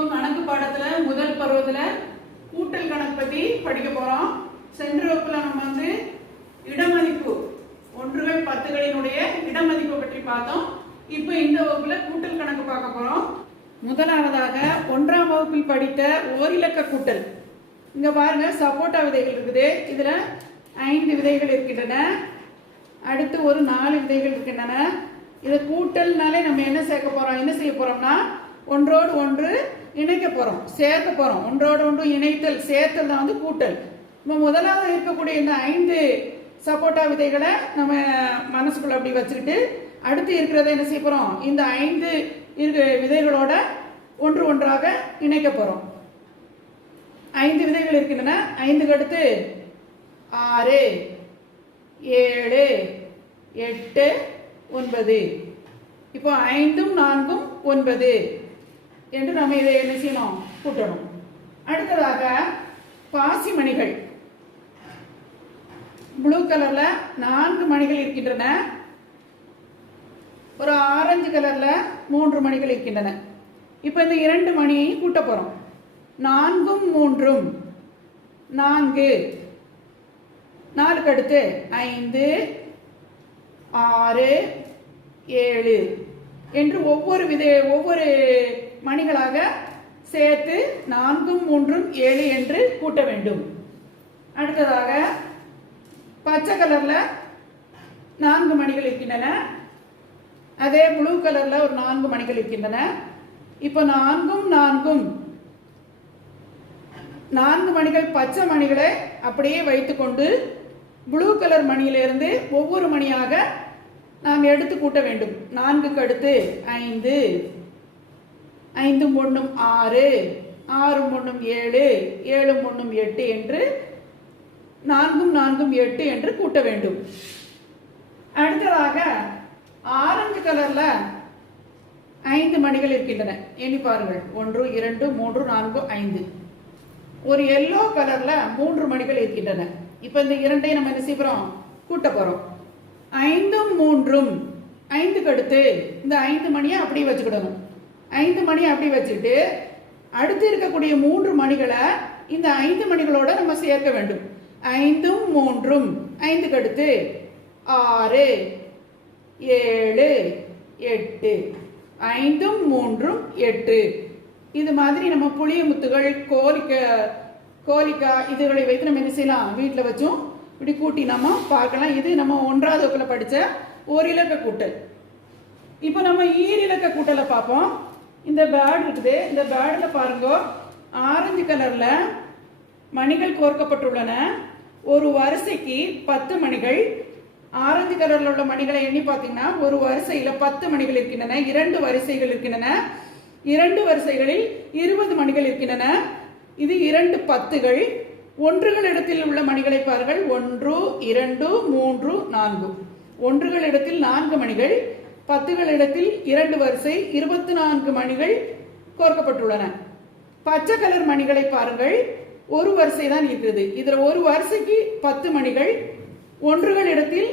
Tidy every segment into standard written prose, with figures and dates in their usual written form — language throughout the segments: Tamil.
இப்போ கணக்கு பாடத்துல முதல் பருவத்துல கூட்டல் கணக்கு பத்தி படிக்க போறோம். சென்ற வகுப்புல நம்ம இடமதிப்பு ஒன்றுகள் பத்துகளினுடைய இடமதிப்பு பற்றி பார்த்தோம். இப்போ இந்த வகுப்புல கூட்டல் கணக்கு பார்க்க போறோம். முதலாவதாக 1ஆம் வகுப்பில் படித்த ஓரிலக்க கூட்டல். இங்க பாருங்க, சப்போட்டா விதைகள் இருக்குது. இதுல 5 விதைகள் இருக்கின்றன. அடுத்து ஒரு 4 விதைகள் இருக்கின்றன. இதை கூட்டல்னாலே நம்ம என்ன செய்ய போறோம்னா ஒன்றோடு ஒன்று இணைக்க போறோம், சேர்க்க போறோம். ஒன்றோடு ஒன்று இணைத்தல், சேர்த்தல் தான் கூட்டல். நம்ம முதலாவது இருக்கக்கூடிய இந்த 5 சப்போட்டா விதைகளை நம்ம மனசுக்குள்ள அப்படி வச்சுக்கிட்டு அடுத்து இருக்கிறத என்ன செய்ய போறோம், இந்த 5 விதைகளோட ஒன்று ஒன்றாக இணைக்க போறோம். 5 விதைகள் இருக்கின்றன. 5க்கு அடுத்து 6, 7, 8, 9. இப்போ 5ம் 4ம் 9 என்று நம்ம இதை என்ன செய்யணும், கூட்டணும். அடுத்ததாக பாசி மணிகள். ப்ளூ கலர்ல 4 மணிகள் இருக்கின்றன. ஒரு ஆரஞ்சு கலர்ல 3 மணிகள் இருக்கின்றன. இப்ப இந்த 2 மணியையும் கூட்ட போறோம். 4ம் 3ம் 4. 4க்கு அடுத்து 5, 6, 7 என்று ஒவ்வொரு மணிகளாக சேர்த்து 4ம் 3ம் 7 என்று கூட்ட வேண்டும். அடுத்ததாக பச்சை கலர்ல 4 மணிகள் இருக்கின்றன. அதே ப்ளூ கலர்ல ஒரு 4 மணிகள் இருக்கின்றன. இப்போ 4ம் 4ம் 4 மணிகள் பச்சை மணிகளை அப்படியே வைத்துக்கொண்டு ப்ளூ கலர் மணியிலிருந்து ஒவ்வொரு மணியாக நாம் எடுத்து கூட்ட வேண்டும். 4க்கு அடுத்து 5, 5ம் 1ம் 6, 6ம் 1ம் 7, 7ம் 1ம் 8 என்று 4ம் 4ம் 8 என்று கூட்ட வேண்டும். அடுத்ததாக ஆரஞ்சு கலர்ல 5 மணிகள் இருக்கின்றன. எண்ணி பாருங்கள், 1, 2, 3, 4, 5. ஒரு எல்லோ கலர்ல 3 மணிகள் இருக்கின்றன. இப்ப இந்த 2ஐ நம்ம என்ன செய்யறோம், கூட்ட போறோம். 5ம் 3ம் 5க்கு அடுத்து இந்த 5 மணியை அப்படி வச்சுக்கிடணும். 5 மணியை அப்படி வச்சுட்டு அடுத்து இருக்கக்கூடிய 3 மணிகளை இந்த 5 மணிகளோட நம்ம சேர்க்க வேண்டும். 5ம் 3ம் 5க்கு அடுத்து 6, 7, 8. 5ம் 3ம் 8. இது மாதிரி நம்ம புளிய முத்துகள், கோலிக்காய் இதுகளை வைத்து நம்ம என்ன செய்யலாம், வீட்டில் வச்சும் இப்படி கூட்டி நம்ம பார்க்கலாம். இது நம்ம 1ஆவது வகுப்புல படிச்ச ஓரிலக்க கூட்டல். இப்போ நம்ம ஈரிலக்க கூட்டலை பார்ப்போம். இந்த பேர்டு இருக்குது. இந்த பேர்டில் பாருங்க, ஆரஞ்சு கலர்ல மணிகள் கோர்க்கப்பட்டுள்ளன. ஒரு வரிசைக்கு 10 மணிகள். ஆரஞ்சு கலர்ல உள்ள மணிகளை எண்ணி பார்த்தீங்கன்னா ஒரு வரிசையில 10 மணிகள் இருக்கின்றன. 2 வரிசைகள் இருக்கின்றன. 2 வரிசைகளில் 20 மணிகள் இருக்கின்றன. இது 2 10கள். ஒன்றுகள் இடத்தில் உள்ள மணிகளை பாருங்கள். 1, 2, 3, 4. ஒன்றுகள் இடத்தில் 4 மணிகள். 10கள் இடத்தில் 2 வரிசை, 24 மணிகள் கோர்க்கப்பட்டுள்ளன. பச்சை கலர் மணிகளை பாருங்கள். ஒரு வரிசை தான் இருக்குது. இதுல ஒரு வரிசைக்கு 10 மணிகள். ஒன்றுகள் இடத்தில்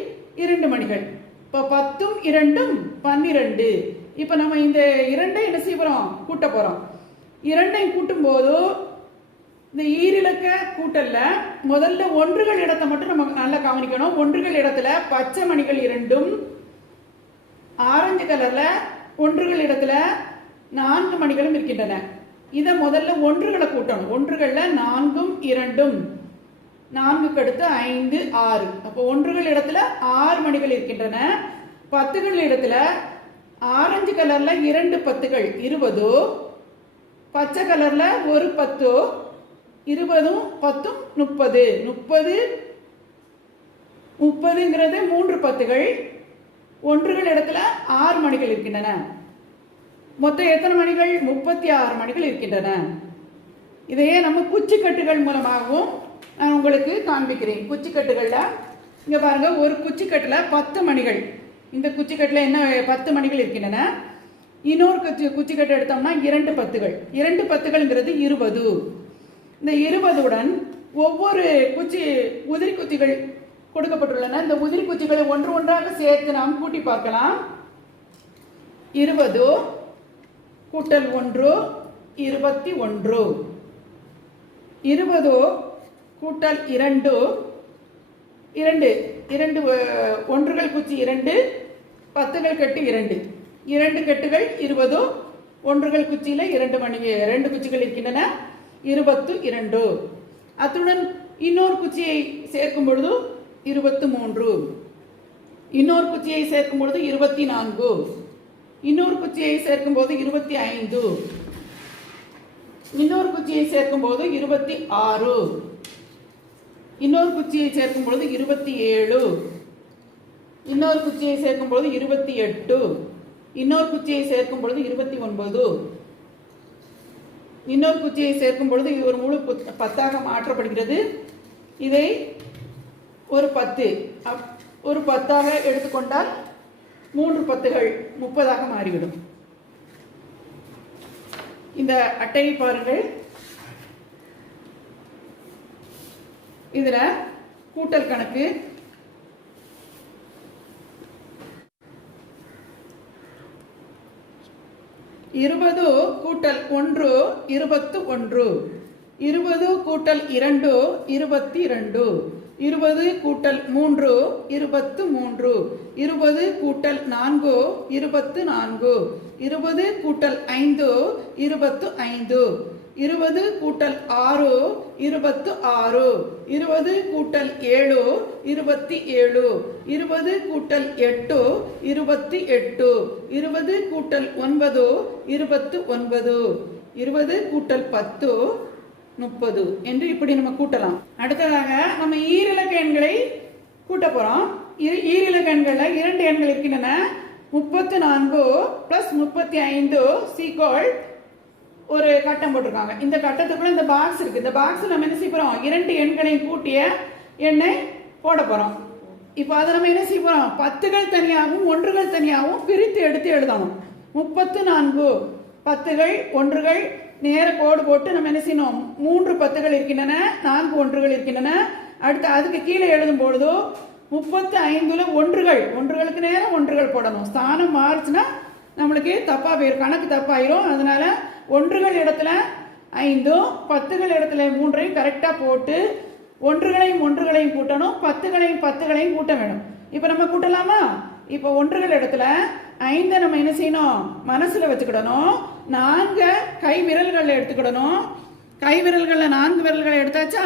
2 மணிகள். இப்போ 10ம் 2ம் 12. இப்ப நம்ம இந்த 2ஐ என்ன செய்ய போறோம், கூட்ட போறோம். 2ஐ கூட்டும் போது இந்த ஈரிலக்க கூட்டல்ல முதல்ல ஒன்றுகள் இடத்தை மட்டும் நம்ம நல்லா கவனிக்கணும். ஒன்றுகள் இடத்துல பச்சை மணிகள் 2ம், ஆரஞ்சு கலர்ல ஒன்றுகள் இடத்துல 4 மணிகளும் இருக்கின்றன. இதை முதல்ல ஒன்றுகளை கூட்டணும். ஒன்றுகள்ல 4ம் 2ம் 4க்கு அடுத்து 5, 6. அப்போ ஒன்றுகள் இடத்துல 6 மணிகள் இருக்கின்றன. 10கள் இடத்துல ஆரஞ்சு கலர்ல 2 10கள் 20, பச்சை கலர்ல ஒரு 10, 20ம் 10ம் 30. 30ங்கிறது 3 10கள். ஒன்றுகள் இடத்துல 6 மணிகள் இருக்கின்றன. மொத்தம் எத்தனை மணிகள், 36 மணிகள் இருக்கின்றன. இதையே நம்ம குச்சிக்கட்டுகள் மூலமாகவும் நான் உங்களுக்கு காண்பிக்கிறேன். குச்சிக்கட்டுகள்ல இங்க பாருங்க, ஒரு குச்சிக்கட்டுல 10 மணிகள். இந்த குச்சிக்கட்டுல என்ன 10 மணிகள் இருக்கின்றன. இன்னொரு குச்சிக்கட்டு எடுத்தோம்னா 2 10கள். 2 10கள்ங்கிறது 20. இந்த 20உடன் ஒவ்வொரு உதிரி குச்சிகள் கொடுக்கப்பட்டுள்ளன. இந்த உதிரி குச்சிகளை ஒன்று ஒன்றாக சேர்த்து நாம் கூட்டி பார்க்கலாம். 20 கூட்டல் 1 21. 20 கூட்டல் 2 2 2 ஒன்றுகள் குச்சி 2 பத்துகள் கட்டு 2 2 கட்டுகள் 20 ஒன்றுகள் குச்சியில 2 குச்சிகள் இருக்கின்றன 22. அத்துடன் இன்னொரு குச்சியை சேர்க்கும் பொழுது 23. இன்னொரு குச்சியை சேர்க்கும் பொழுது 24. இன்னொரு குச்சியை சேர்க்கும் போது 25. இன்னொரு குச்சியை சேர்க்கும் போது 26. இன்னொரு குச்சியை சேர்க்கும் பொழுது 27. இன்னொரு குச்சியை சேர்க்கும் பொழுது 28. இன்னொரு குச்சியை சேர்க்கும் பொழுது 29. இன்னொரு குச்சியை சேர்க்கும் பொழுது இது ஒரு முழு 10ஆக மாற்றப்படுகிறது. இதை ஒரு 10 ஒரு 10ஆக எடுத்துக்கொண்டால் 3 10கள் 30ஆக மாறிவிடும். இந்த அட்டையை பாருங்கள். இதுல கூட்டல் கணக்கு இருபது கூட்டல் 1 21. 20 கூட்டல் 2 22. 20 கூட்டல் 3 23. 20 கூட்டல் 4 24. 20 கூட்டல் 5 25. 20 கூட்டல் 6 26. 20 கூட்டல் 7 27. 20 கூட்டல் 8 28. 20 கூட்டல் 9 29. 20 கூட்டல் 10 30 என்று இப்படி நம்ம கூட்டலாம். அடுத்ததாக நம்ம ஈரிலக்க எண்களை கூட்ட போறோம். ஈரிலக்க எண்களில் 2 எண்கள் இருக்கின்றன. 34 பிளஸ் 35 சீக்வல் ஒரு கட்டம் போட்டிருக்காங்க. இந்த கட்டத்துக்குள்ள இந்த பாக்ஸ் இருக்கு. இந்த பாக்ஸ் நம்ம என்ன செய்ய போறோம்? 2 எண்களையும் கூட்டிய எண்ணை போட போறோம். இப்போ அதை நம்ம என்ன செய்ய போறோம்? 10கள் தனியாகவும் 1கள் தனியாகவும் பிரித்து எடுத்து எழுதணும். 34 10கள் 1கள் நேர கோடு போட்டு நம்ம என்ன செய்யணும்? 3 10கள் இருக்கின்றன, 4 1கள் இருக்கின்றன. அடுத்து அதுக்கு கீழே எழுதும் பொழுது 35ல ஒன்றுகளுக்கு நேரம் 1கள் போடணும். ஸ்தானம் மாறுச்சுன்னா நம்மளுக்கு தப்பா போயிடும், கணக்கு தப்பாயிரும். அதனால 1கள் இடத்துல 5 10கள் இடத்துல 3ஐயும் கரெக்டா போட்டு 1களையும் கூட்டணும், 10களையும் கூட்ட வேணும். இப்ப நம்ம கூட்டலாமா? இப்ப 1கள் இடத்துல 5 நம்ம என்ன செய்யணும்? மனசுல வச்சுக்கிடணும். 4 கை விரல்கள் எடுத்துக்கிடணும். கை விரல்கள்ல 4 விரல்களை எடுத்தாச்சா?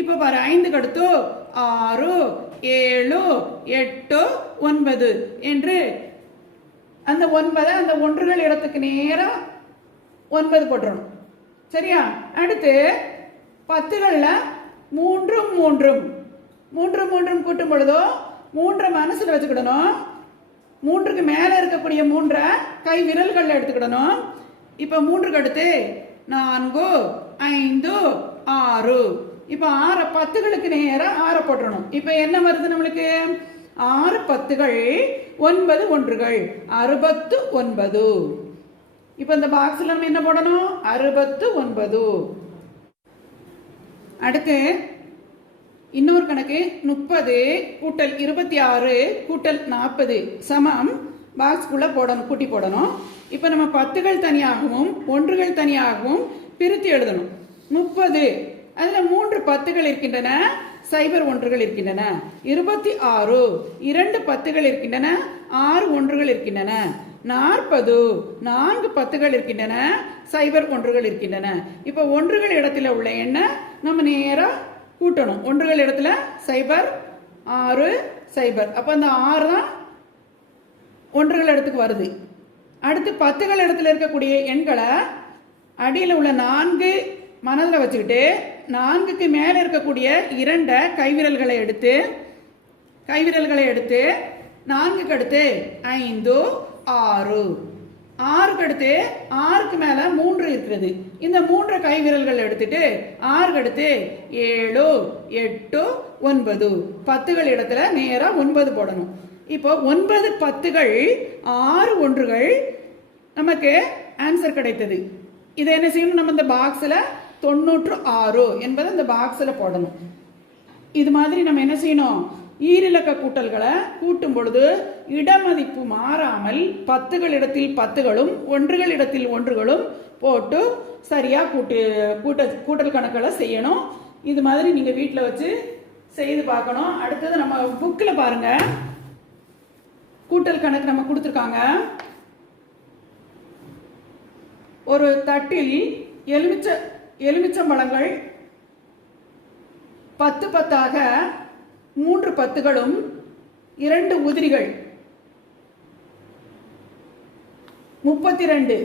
இப்ப பாரு 5க்கு அடுத்து 6 7 8 9 என்று அந்த 9 அந்த 1கள் இடத்துக்கு நேரம் 9 போட்டுறணும். சரியா? அடுத்து 10கள்ல 3 கூட்டும் பொழுதோ 3 மனசுல வச்சுக்கிடணும். 3க்கு மேல இருக்கக்கூடிய 3 கை விரல்கள் எடுத்துக்கிடணும். இப்ப 3க்கு அடுத்து 4 5 6. இப்ப 6 10களுக்கு நேரம் 6 போட்டுறணும். இப்ப என்ன வருது நம்மளுக்கு? 6 10கள் 9 1கள் 69. இப்ப இந்த பாக்ஸ்ல நம்ம என்ன போடணும்? 69. அடுத்து இன்னொரு கணக்கு 30 கூட்டல் 26 கூட்டல் 40 சமம் பாக்ஸ்குள்ள போடணும், கூட்டி போடணும். இப்ப நம்ம 10கள் தனியாகவும் 1கள் தனியாகவும் பிரித்து எழுதணும். 30 அதுல 3 10கள் இருக்கின்றன, 0 1கள் இருக்கின்றன. 26 2 10கள் இருக்கின்றன, 6 1கள் இருக்கின்றன. 40 4 10கள் இருக்கின்றன, 0 1கள் இருக்கின்றன. இப்ப 1கள் இடத்துல உள்ள எண்ணை நம்ம நேரா கூட்டணும். 1கள் இடத்துல 0 6 0. அப்ப அந்த 6 தான் 1கள் இடத்துக்கு வருது. அடுத்து 10கள் இடத்துல இருக்கக்கூடிய எண்களை அடியில் உள்ள 4 மனதில் வச்சுக்கிட்டு 4க்கு மேல இருக்கக்கூடிய 2 கைவிரல்களை எடுத்து 4க்கு அடுத்து 5 6 6க்கு அடுத்து 6க்கு மேல 3 இருக்கிறது. இந்த 3 கைவிரல்கள் எடுத்துட்டு 6க்கு அடுத்து 7 8 9 10கள் இடத்துல நேரா 9 போடணும். இப்போ 9 10கள் 6 1கள் நமக்கு ஆன்சர் கிடைத்தது. இதை என்ன செய்யணும்? நம்ம இந்த பாக்ஸ்ல 96 என்பதை இந்த பாக்ஸ்ல போடணும். இது மாதிரி நம்ம என்ன செய்யணும்? ஈரிலக்க கூட்டல்களை கூட்டும் பொழுது இடமதிப்பு மாறாமல் 10கள் இடத்தில் 10களும் 1கள் இடத்தில் 1களும் போட்டு சரியா கூட்டல் கணக்குகளை செய்யணும். இது மாதிரி நீங்க வீட்டில் வச்சு செய்து பார்க்கணும். அடுத்தது நம்ம புக்கில் பாருங்க, கூட்டல் கணக்கு நம்ம கொடுத்துருக்காங்க. ஒரு தட்டில் எலுமிச்சம்பழங்கள் 10 10ஆக 3 10களும் 2 உதிரிகள் 32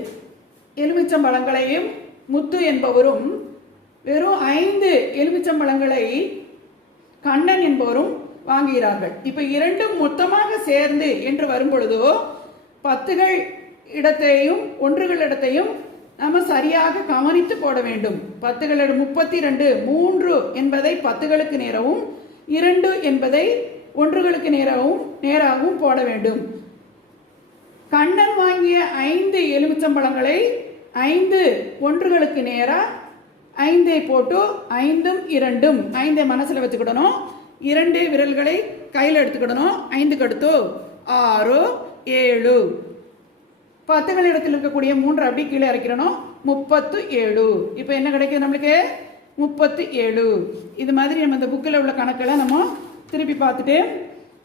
எலுமிச்சம்பழங்களையும் முத்து என்பவரும் வெறும் 5 எலுமிச்சம்பழங்களை கண்ணன் என்பவரும் வாங்குகிறார்கள். இப்ப இரண்டும் மொத்தமாக சேர்ந்து என்று வரும் பொழுதோ 10கள் இடத்தையும் 1கள் இடத்தையும் நம்ம சரியாக கவனித்து போட வேண்டும். 10கள் 32 3 என்பதை 10களுக்கு நேரவும் 2 என்பதை 1களுக்கு நேராகவும் போட வேண்டும். கண்ணன் வாங்கிய 5 எலுமிச்சம்பழங்களை 5 1களுக்கு நேரா 5ஐ போட்டு 5ம் 2ம் 5ஐ மனசுல வச்சுக்கிடணும். 2 விரல்களை கையில் எடுத்துக்கிடணும். 5க்கு அடுத்து 6 7 10கள் இடத்தில் இருக்கக்கூடிய 3 அப்படி கீழே இறக்கிடணும். 37. இப்போ என்ன கிடைக்குது நம்மளுக்கு? 37. இது மாதிரி நம்ம இந்த புக்கில் உள்ள கணக்கெல்லாம் நம்ம திருப்பி பார்த்துட்டு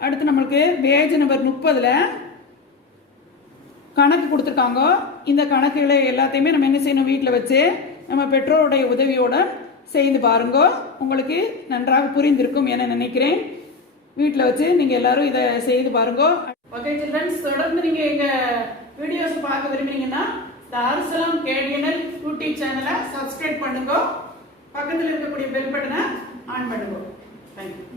அடுத்து நம்மளுக்கு பேஜ் நம்பர் 30ல் கணக்கு கொடுத்துருக்காங்க. இந்த கணக்குகளை எல்லாத்தையுமே நம்ம என்ன செய்யணும்? வீட்டில் வச்சு நம்ம பெற்றோருடைய உதவியோட செய்து பாருங்க. உங்களுக்கு நன்றாக புரிந்திருக்கும் என நினைக்கிறேன். வீட்டில் வச்சு நீங்கள் எல்லாரும் இதை செய்து பாருங்க. ஓகே சில்ட்ரன்ஸ், தொடர்ந்து நீங்கள் எங்கள் வீடியோஸ் பார்க்க விரும்புறீங்கன்னா தாருசலாம் கேடிஎன்எல் யூடியூப் சேனலை சப்ஸ்கிரைப் பண்ணுங்க. பக்கத்தில் இருக்கக்கூடிய பெல் பட்டனை ஆன் பண்ணுங்க. தேங்க்யூ.